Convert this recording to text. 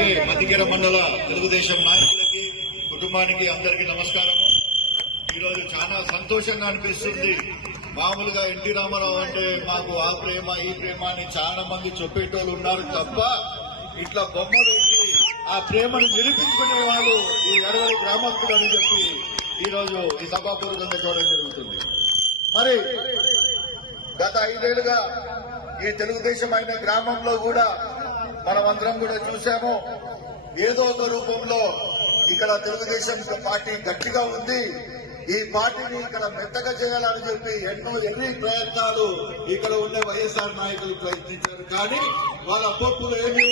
అలాగే మధ్యకేర మండల తెలుగుదేశం నాయకులకి కుటుంబానికి అందరికీ నమస్కారము. ఈరోజు చాలా సంతోషంగా అనిపిస్తుంది. మామూలుగా ఎన్టీ రామారావు అంటే మాకు ఆ ప్రేమ ఈ ప్రేమ అని చాలా మంది చెప్పేటోళ్ళు ఉన్నారు తప్ప ఇట్లా బొమ్మ పెట్టి ఆ ప్రేమను నిరూపించుకునే వాళ్ళు ఈ ఎడవలి గ్రామస్తులు అని చెప్పి ఈరోజు ఈ సభాపూర్వకంగా చూడడం జరుగుతుంది. మరి గత 5 ఏళ్లుగా ఈ తెలుగుదేశం అయిన గ్రామంలో కూడా మనమందరం కూడా చూశాము. ఏదో ఒక రూపంలో ఇక్కడ తెలుగుదేశం పార్టీ గట్టిగా ఉంది. ఈ పార్టీని ఇక్కడ మెత్తగా చేయాలని చెప్పి ఎన్ని ప్రయత్నాలు ఇక్కడ ఉండే వైఎస్ఆర్ నాయకులు ప్రయత్నించారు. కానీ వాళ్ళ పొప్పులు ఏమి